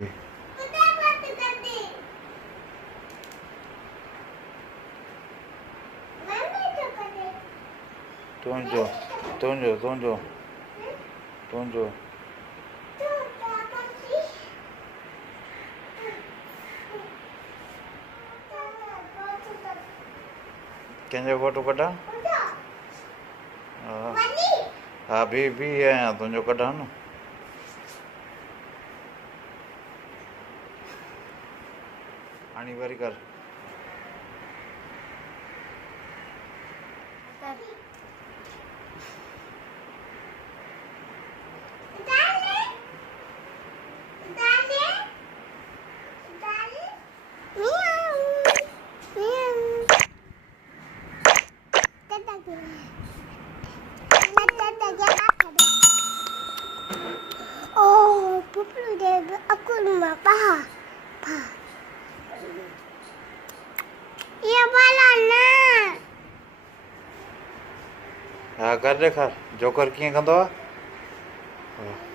तुंजो तुंजो तुंजो तुंजो कंहिंजो फोटो कढां? हा हा भी आहियां तुंहिंजो कढां न। हाणे वरी कर। Oh, Puplu dia aku rumah paha. Iya balana. हा कर ॾेखार जोकर कीअं कंदो आहे।